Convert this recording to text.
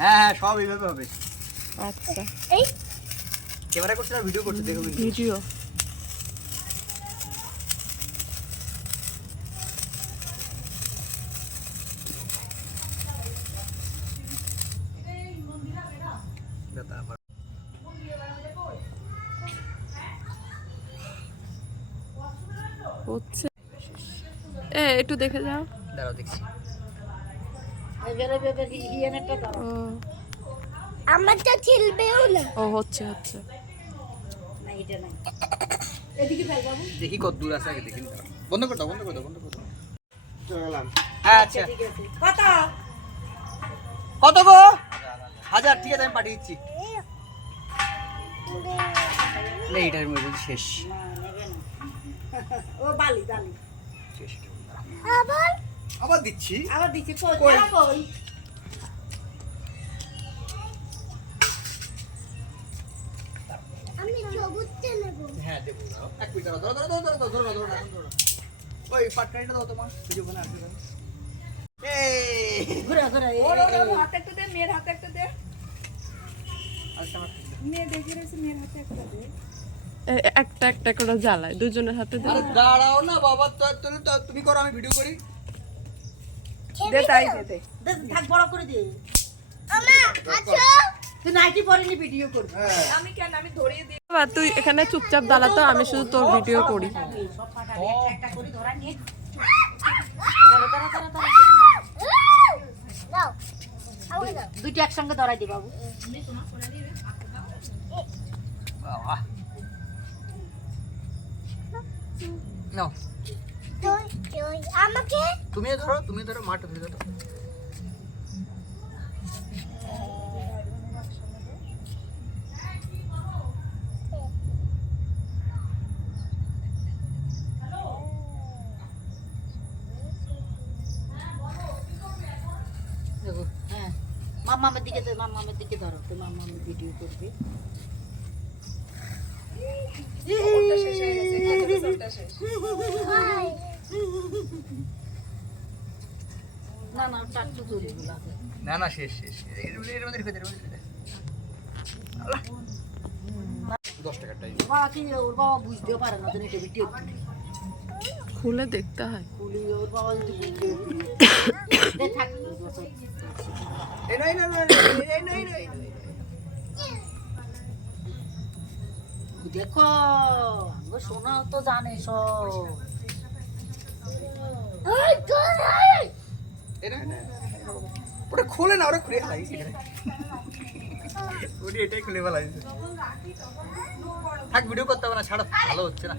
হ্যাঁ হ্যাঁ সব এইভাবে হবে। আচ্ছা এই ক্যামেরা করছে আর ভিডিও করছে, দেখো কিন্তু। ভিডিও হচ্ছে। একটু দেখে যাও। দাঁড়াও দেখছি। ও আমারটা ছিলবেও না। ও হচ্ছে হচ্ছে। দেখি কত দূর আছে আগে দেখি। বন্ধ করে দাও, বন্ধ করে দাও, বন্ধ করে দাও। চলে গেলাম। হ্যাঁ আচ্ছা ঠিক আছে। কত কত গো? 1000। ঠিক আছে আমি পাঠিয়ে দিচ্ছি। না এটার মধ্যে শেষ। ও বালি বালি শেষ। আবার আবার দিচ্ছি। আবার দিচ্ছি কই কই? কই আমি সবুজটা নেব। হ্যাঁ দেবো। দাঁড়াও। এক মিনিট দাঁড়াও, ধরো ধরো ধরো ধরো ধরো ধরো ধরো ধরো। ওই পাটকারিটা দাও তোমার। ভিডিও বানা আসবে দাও। এই ঘুরে ঘুরে ওর হাতে একটু দে, মেয়ের হাতে একটু দে। আচ্ছা আমার মেয়ে দেখে রয়েছে, মেয়ের হাতে একটা দে। একটা একটা করে জ্বালায় দুজনের হাতে দে। আরে দাঁড়াও না বাবা, তুমি করো আমি ভিডিও করি। দে তাই দে দে। দে, থাক বড় করে দে আমা আচ্ছা তুই নাইটি পরেনি ভিডিও করবি হ্যাঁ আমি কেন, আমি ধরিয়ে দিই। বাবা, তুই এখানে চুপচাপ দাঁড়া তো, আমি শুধু তোর ভিডিও করি। সব ফাটাবি একটা একটা করে ধরা নিয়ে ধরো ধরো ধরো ধরো দাও আমাকে দাও। দুইটা একসঙ্গে ধরাই দি বাবু বাবা নাও তুই তুই আমাকে তুমি ধরো মাটা ধরে ধরো। দেখো হ্যাঁ মাম্মামের দিকে ধর মাম্মামের দিকে ধরো তো মাম্মামের ভিডিও করবি ওটা শেষ হয়ে গেছে, ওটা শেষ। ভাই না না টাট্টু ধরবি লাগে না না শেষ শেষ। এর মধ্যে রেখে দে, এর মধ্যে রেখে দে। আল্লাহ। 10 টাকাটাই। বাবা কি ওর বাবা বুঝতেও পারে না তো এটা ভিডিও খুলে দেখতে হয়। কুলি ওর বাবা যদি ভিডিও দে থাক এই নাই না না এই নাই নাই। দেখো ও সোনা তো জানে সব ওই তো এই নাই না। ওটা খোলে না, ওটা খুলে ফেলাই সেখানে। ওটা এটাই খুলে ফেলাই। থাক ভিডিও করতে হবে না, ছাড়া ভালো হচ্ছে না।